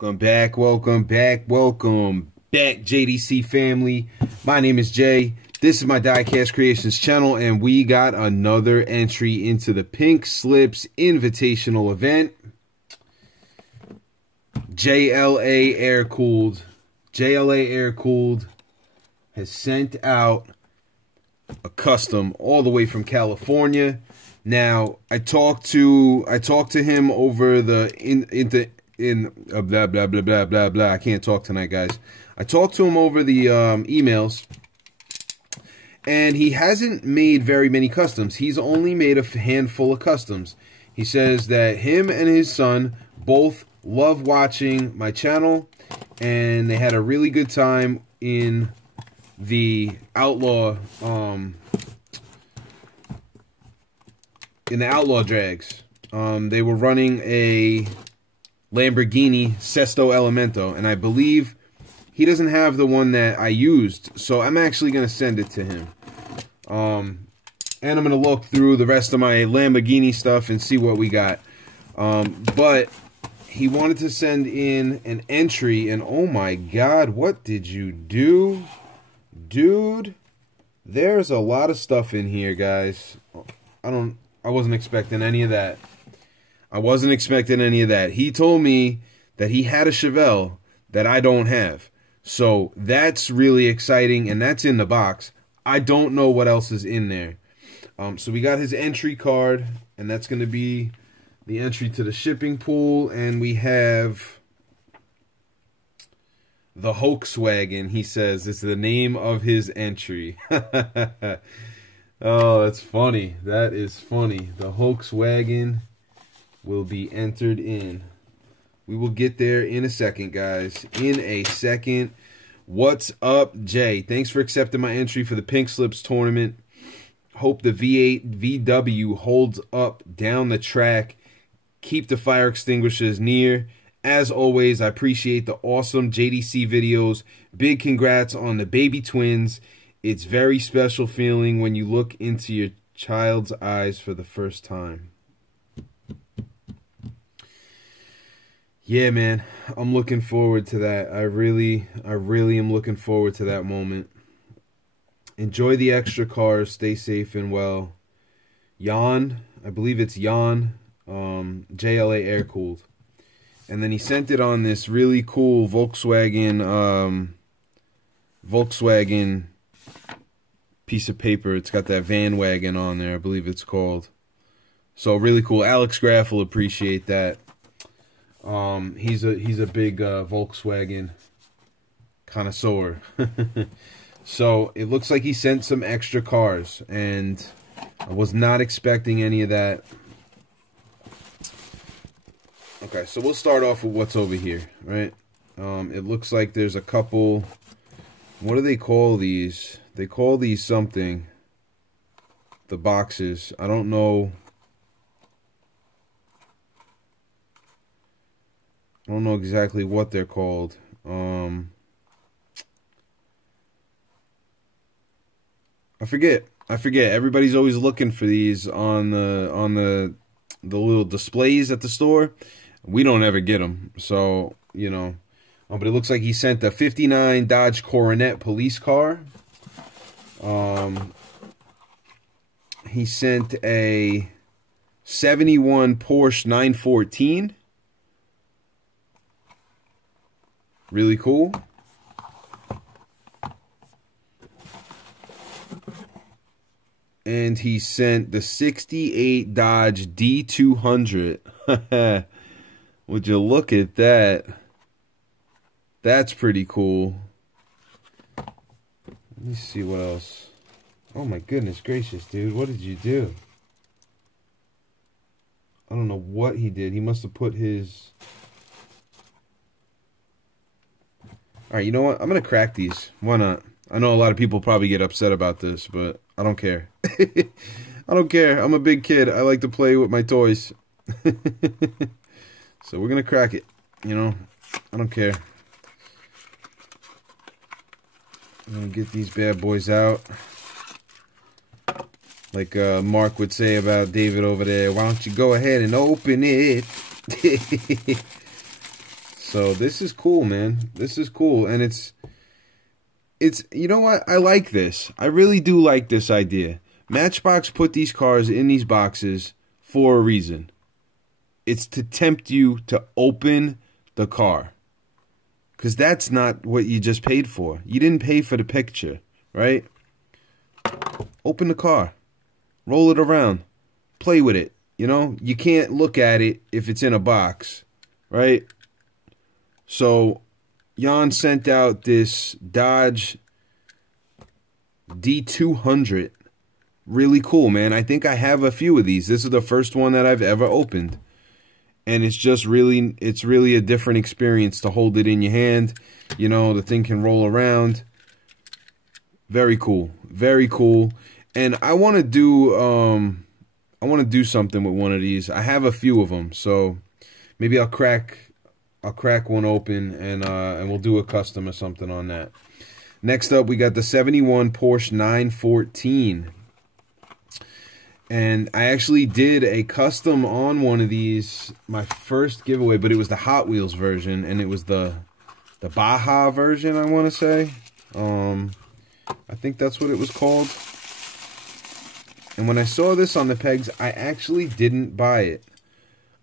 Welcome back, JDC family. My name is Jay. This is my Diecast Creations channel, and we got another entry into the Pink Slips Invitational event. JLA Aircooled. JLA Aircooled has sent out a custom all the way from California. Now, I talked to him over the blah blah blah blah blah blah. I can't talk tonight, guys. I talked to him over the emails, and he hasn't made very many customs. He's only made a handful of customs. He says that him and his son both love watching my channel, and they had a really good time in the outlaw drags. They were running a Lamborghini Sesto Elemento, and I believe he doesn't have the one that I used, so I'm actually going to send it to him. And I'm going to look through the rest of my Lamborghini stuff and see what we got. But he wanted to send in an entry, and oh my god, what did you do? Dude, there's a lot of stuff in here, guys. I wasn't expecting any of that. He told me that he had a Chevelle that I don't have. So that's really exciting, and that's in the box. I don't know what else is in there. So we got his entry card, and that's going to be the entry to the shipping pool. And we have the Hoax Wagon, he says. It's the name of his entry. Oh, that's funny. That is funny. The Hoax Wagon will be entered in. We will get there in a second, guys. In a second. What's up, Jay? Thanks for accepting my entry for the Pink Slips tournament. Hope the V8 VW holds up down the track. Keep the fire extinguishers near. As always, I appreciate the awesome JDC videos. Big congrats on the baby twins. It's very special feeling when you look into your child's eyes for the first time. Yeah, man, I'm looking forward to that. I really am looking forward to that moment. Enjoy the extra cars. Stay safe and well. Jan, I believe it's Jan, JLA Aircooled. And then he sent it on this really cool Volkswagen piece of paper. It's got that van wagon on there, I believe it's called. So really cool. Alex Graff will appreciate that. He's a big Volkswagen connoisseur. So it looks like he sent some extra cars, and I was not expecting any of that. Okay, so we'll start off with what's over here, right? It looks like there's a couple. What do they call these? They call these something. The boxes. I don't know. I don't know exactly what they're called. I forget. Everybody's always looking for these on the little displays at the store. We don't ever get them, so you know. But it looks like he sent a '59 Dodge Coronet police car. He sent a '71 Porsche 914. Really cool. And he sent the '68 Dodge D200. Would you look at that? That's pretty cool. Let me see what else. Oh my goodness gracious, dude. What did you do? I don't know what he did. He must have put his... Alright, you know what? I'm going to crack these. Why not? I know a lot of people probably get upset about this, but I don't care. I don't care. I'm a big kid. I like to play with my toys. So we're going to crack it. You know? I don't care. I'm going to get these bad boys out. Like Mark would say about David over there. Why don't you go ahead and open it? So this is cool, man. This is cool. And it's, you know what? I like this. I really do like this idea. Matchbox put these cars in these boxes for a reason. It's to tempt you to open the car. Because that's not what you just paid for. You didn't pay for the picture, right? Open the car. Roll it around. Play with it. You know, you can't look at it if it's in a box, right? So, Jan sent out this Dodge D200. Really cool, man. I think I have a few of these. This is the first one that I've ever opened. And it's just really, it's really a different experience to hold it in your hand. You know, the thing can roll around. Very cool. Very cool. And I want to do something with one of these. I have a few of them, so maybe I'll crack one open and we'll do a custom or something on that. Next up, we got the 71 Porsche 914. And I actually did a custom on one of these, my first giveaway, but it was the Hot Wheels version, and it was the Baja version, I want to say. I think that's what it was called. And when I saw this on the pegs, I actually didn't buy it.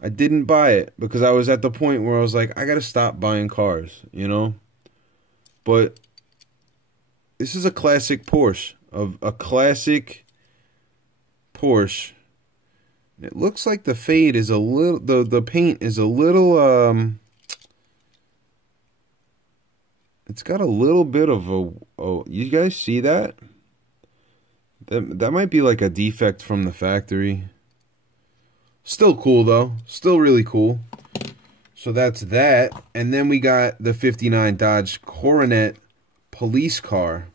I didn't buy it because I was at the point where I was like, I got to stop buying cars, you know? But this is a classic Porsche, a classic Porsche. It looks like the fade is a little, the paint is a little, it's got a little bit of you guys see that? That might be like a defect from the factory. Still cool though. Still really cool. So that's that. And then we got the 59 Dodge Coronet police car.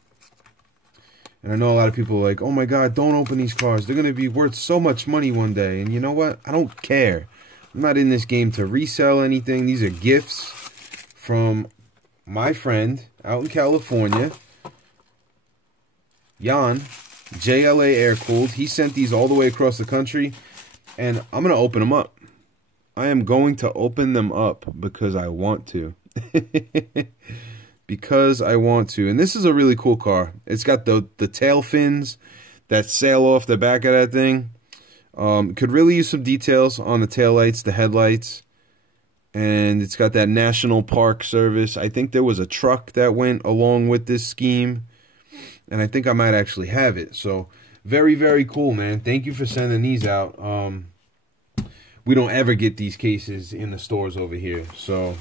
And I know a lot of people are like, oh my God, don't open these cars. They're going to be worth so much money one day. And you know what? I don't care. I'm not in this game to resell anything. These are gifts from my friend out in California, Jan, JLA Aircooled. He sent these all the way across the country. And I'm going to open them up. I am going to open them up because I want to. Because I want to. And this is a really cool car. It's got the tail fins that sail off the back of that thing. Could really use some details on the taillights, the headlights. And it's got that National Park Service. I think there was a truck that went along with this scheme. And I think I might actually have it. So, very, very cool, man. Thank you for sending these out. We don't ever get these cases in the stores over here. So,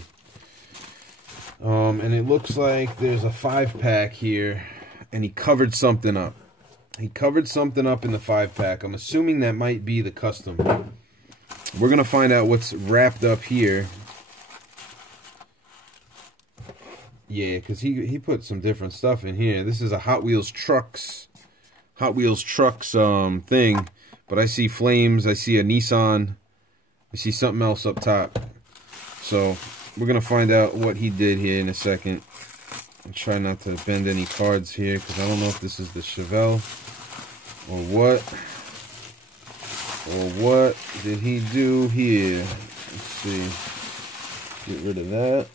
and it looks like there's a 5-pack here. And he covered something up. He covered something up in the 5-pack. I'm assuming that might be the custom. We're going to find out what's wrapped up here. Yeah, because he put some different stuff in here. This is a Hot Wheels Trucks thing. But I see flames. I see a Nissan. I see something else up top. So, we're going to find out what he did here in a second. I'll try not to bend any cards here because I don't know if this is the Chevelle or what. Or what did he do here? Let's see. Get rid of that.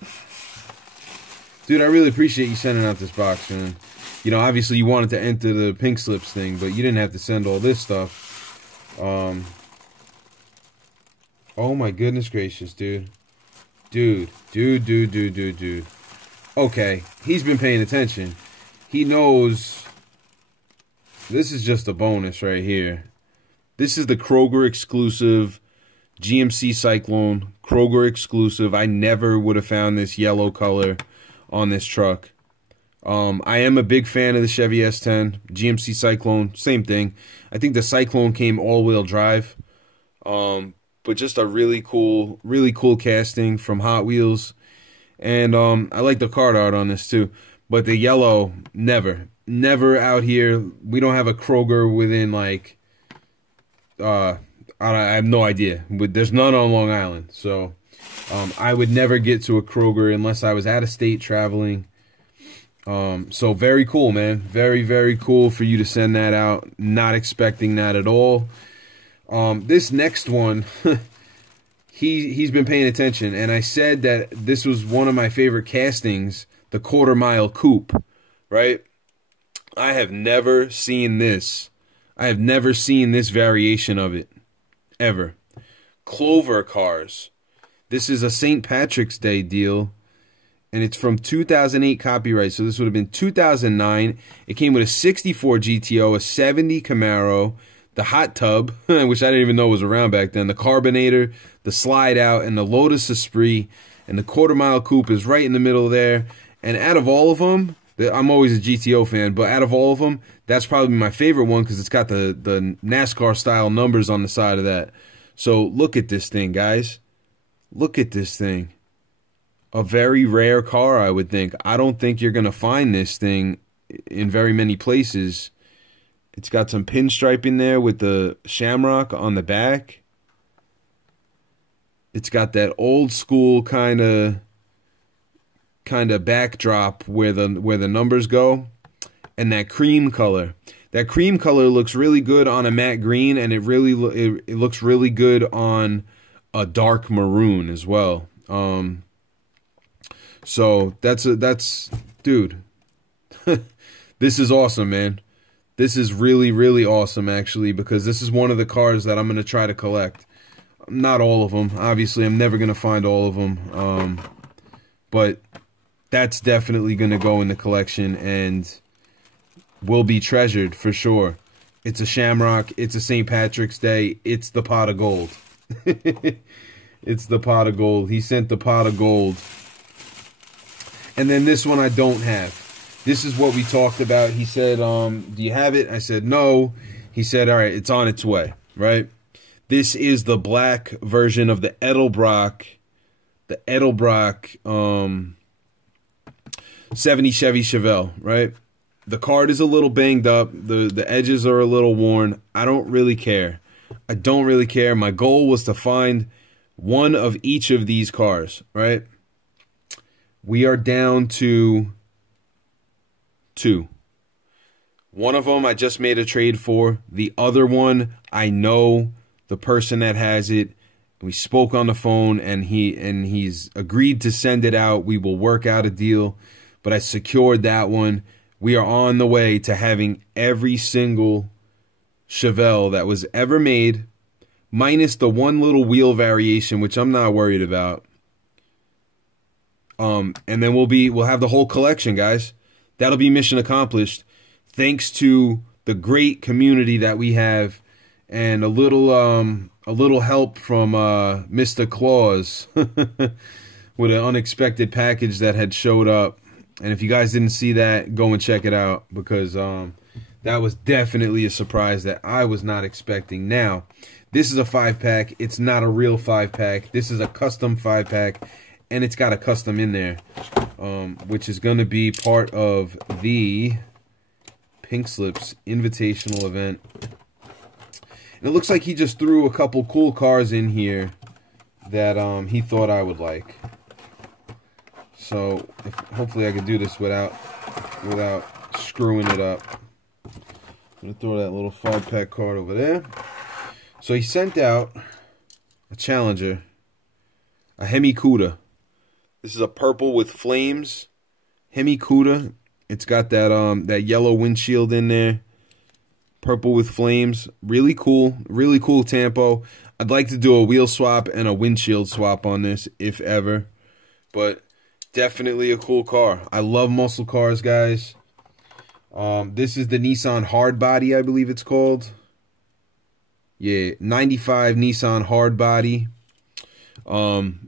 Dude, I really appreciate you sending out this box, man. You know, obviously you wanted to enter the Pink Slips thing, but you didn't have to send all this stuff. Oh my goodness gracious, dude. Dude. Okay, he's been paying attention. He knows this is just a bonus right here. This is the Kroger exclusive GMC Cyclone. Kroger exclusive. I never would have found this yellow color on this truck. I am a big fan of the Chevy S10. GMC Cyclone, same thing. I think the Cyclone came all-wheel drive. But just a really cool casting from Hot Wheels. And I like the card art on this too. But the yellow, never out here. We don't have a Kroger within like, I have no idea. But there's none on Long Island. So I would never get to a Kroger unless I was out of state traveling. So very cool, man. Very, very cool for you to send that out. Not expecting that at all. This next one, he's been paying attention, and I said that this was one of my favorite castings, the quarter mile coupe, right? I have never seen this. I have never seen this variation of it, ever. Clover cars. This is a St. Patrick's Day deal, and it's from 2008 copyright, so this would have been 2009. It came with a 64 GTO, a 70 Camaro, the hot tub, which I didn't even know was around back then, the carbonator, the slide out, and the Lotus Esprit, and the quarter mile coupe is right in the middle there. And out of all of them, I'm always a GTO fan, but out of all of them, that's probably my favorite one because it's got the NASCAR style numbers on the side of that. So look at this thing, guys. Look at this thing. A very rare car, I would think. I don't think you're going to find this thing in very many places. It's got some pinstriping there with the shamrock on the back. It's got that old school kind of backdrop where the numbers go, and that cream color. That cream color looks really good on a matte green, and it looks really good on a dark maroon as well. So that's dude. This is awesome, man. This is really, really awesome, actually, because this is one of the cars that I'm going to try to collect. Not all of them. Obviously, I'm never going to find all of them. But that's definitely going to go in the collection and will be treasured for sure. It's a Shamrock. It's a St. Patrick's Day. It's the pot of gold. It's the pot of gold. He sent the pot of gold. And then this one I don't have. This is what we talked about. He said, do you have it? I said, no. He said, all right, it's on its way, right? This is the black version of the Edelbrock 70 Chevy Chevelle, right? The card is a little banged up. The edges are a little worn. I don't really care. I don't really care. My goal was to find one of each of these cars, right? We are down to 2. One of them I just made a trade for. The other one, I know the person that has it. We spoke on the phone, and he's agreed to send it out. We will work out a deal, but I secured that one. We are on the way to having every single Chevelle that was ever made, minus the one little wheel variation, which I'm not worried about. And then we'll have the whole collection, guys. That'll be mission accomplished, thanks to the great community that we have, and a little help from Mr. Claus with an unexpected package that had showed up. And if you guys didn't see that, go and check it out, because that was definitely a surprise that I was not expecting. Now, this is a 5-pack. It's not a real 5-pack. This is a custom 5-pack, and it's got a custom in there, which is going to be part of the Pink Slips Invitational event. And it looks like he just threw a couple cool cars in here that he thought I would like. So hopefully I can do this without screwing it up. I'm going to throw that little 5-pack card over there. So he sent out a Challenger, a Hemi Cuda. This is a purple with flames Hemi Cuda. It's got that yellow windshield in there. Purple with flames. Really cool tempo. I'd like to do a wheel swap and a windshield swap on this, if ever. But definitely a cool car. I love muscle cars, guys. This is the Nissan Hardbody, I believe it's called. Yeah, 95 Nissan Hardbody.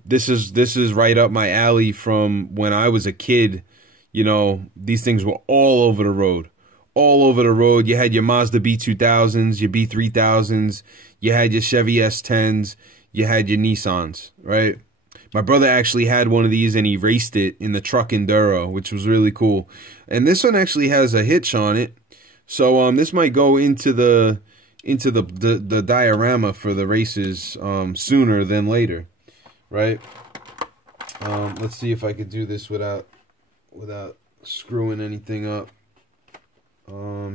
This is right up my alley from when I was a kid. You know, these things were all over the road. All over the road. You had your Mazda B2000s, your B3000s, you had your Chevy S10s, you had your Nissans, right? My brother actually had one of these, and he raced it in the truck enduro, which was really cool. And this one actually has a hitch on it, so this might go into the diorama for the races sooner than later, right? Let's see if I could do this without screwing anything up.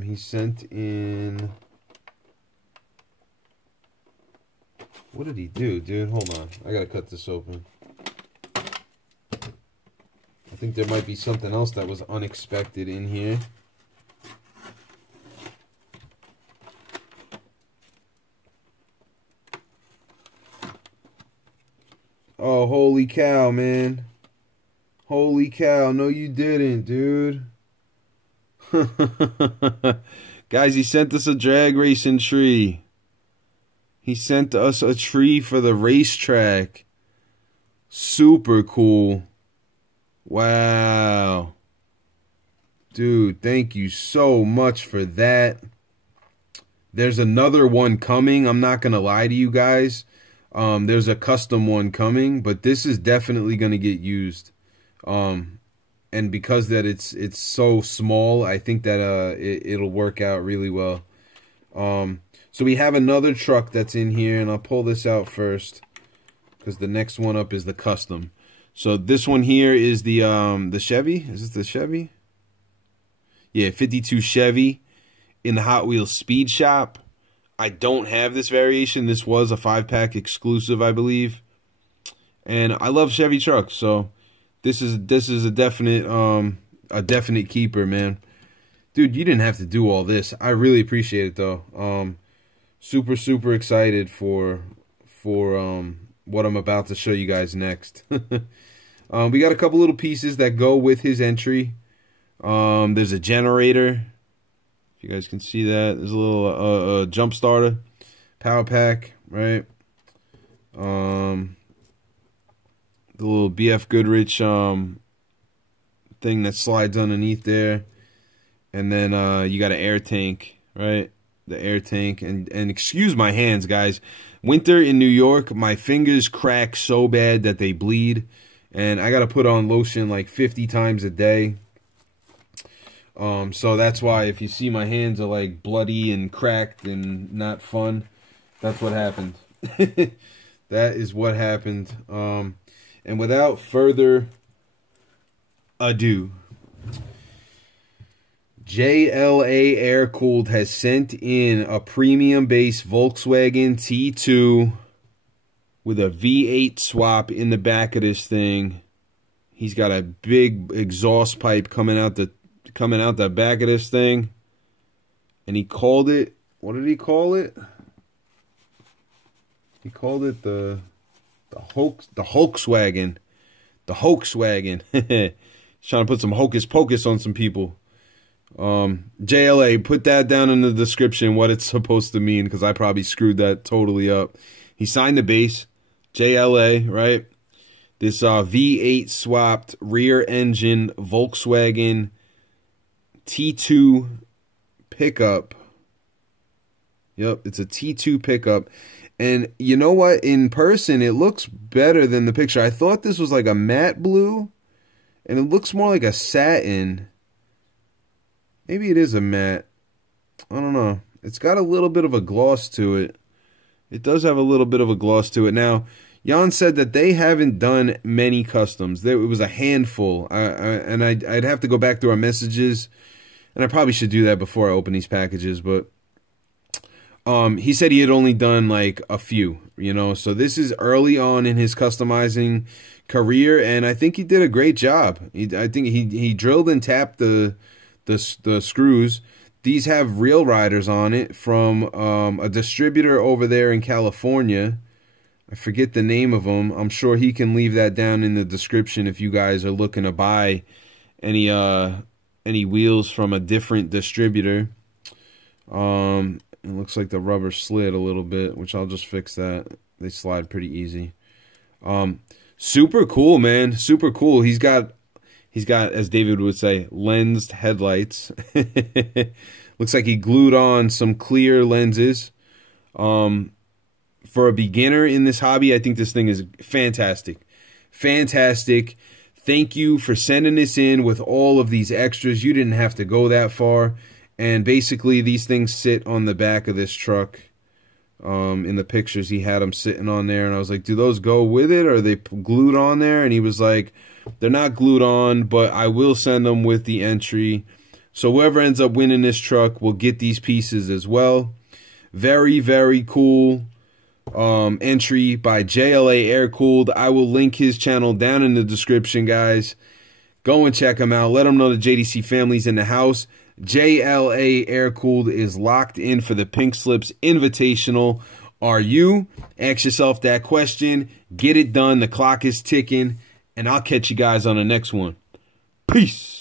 He sent in What did he do, dude? Hold on. I gotta cut this open. I think there might be something else that was unexpected in here. Oh, holy cow, man. Holy cow. No, you didn't, dude. Guys, he sent us a drag racing tree. He sent us a tree for the racetrack. Super cool. Wow. Dude, thank you so much for that. There's another one coming. I'm not going to lie to you guys. There's a custom one coming, but this is definitely going to get used. And because that it's so small, I think that it'll work out really well. So we have another truck that's in here, and I'll pull this out first because the next one up is the custom. So this one here is the Chevy. Is this the Chevy? Yeah, 52 Chevy in the Hot Wheels Speed Shop. I don't have this variation. This was a 5-pack exclusive, I believe. And I love Chevy trucks, so this is a definite keeper, man. Dude, you didn't have to do all this. I really appreciate it though. Super excited for what I'm about to show you guys next. We got a couple little pieces that go with his entry. There's a generator. If you guys can see that, there's a little jump starter, power pack, right? The little BF Goodrich thing that slides underneath there, and then you got an air tank, right? The air tank, and excuse my hands, guys. Winter in New York, my fingers crack so bad that they bleed, and I gotta put on lotion like 50 times a day. So that's why if you see my hands are like bloody and cracked and not fun, that's what happened. That is what happened. And without further ado, JLA Aircooled has sent in a premium base Volkswagen T2 with a V8 swap in the back of this thing. He's got a big exhaust pipe coming out the back of this thing, and he called it, what did he call it? He called it the Hoax Wagon. The Hoax Wagon. He's trying to put some hocus pocus on some people. JLA, put that down in the description what it's supposed to mean, because I probably screwed that totally up. He signed the base, JLA, right? This V8 swapped rear engine Volkswagen T2 pickup. Yep, it's a T2 pickup. And you know what? In person, it looks better than the picture. I thought this was like a matte blue, and it looks more like a satin. Maybe it is a matte. I don't know. It's got a little bit of a gloss to it. It does have a little bit of a gloss to it. Now, Jan said that they haven't done many customs. It was a handful. I'd have to go back through our messages, and I probably should do that before I open these packages, but he said he had only done like a few, you know, so this is early on in his customizing career, and I think he did a great job. I think he drilled and tapped the screws. These have real riders on it from a distributor over there in California. I forget the name of him. I'm sure he can leave that down in the description if you guys are looking to buy any wheels from a different distributor. It looks like the rubber slid a little bit, which I'll just fix that. They slide pretty easy. Super cool, man. Super cool. He's got, as David would say, lensed headlights. Looks like he glued on some clear lenses. For a beginner in this hobby, I think this thing is fantastic. Fantastic. Thank you for sending this in with all of these extras. You didn't have to go that far. And basically, these things sit on the back of this truck. In the pictures, he had them sitting on there. And I was like, do those go with it? Or are they glued on there? And he was like, they're not glued on, but I will send them with the entry. So whoever ends up winning this truck will get these pieces as well. Very, very cool. entry by JLA Aircooled. I will link his channel down in the description, guys. Go and check him out. Let him know the JDC family's in the house. JLA Aircooled is locked in for the Pink Slips Invitational. Are you? Ask yourself that question. Get it done. The clock is ticking. And I'll catch you guys on the next one. Peace.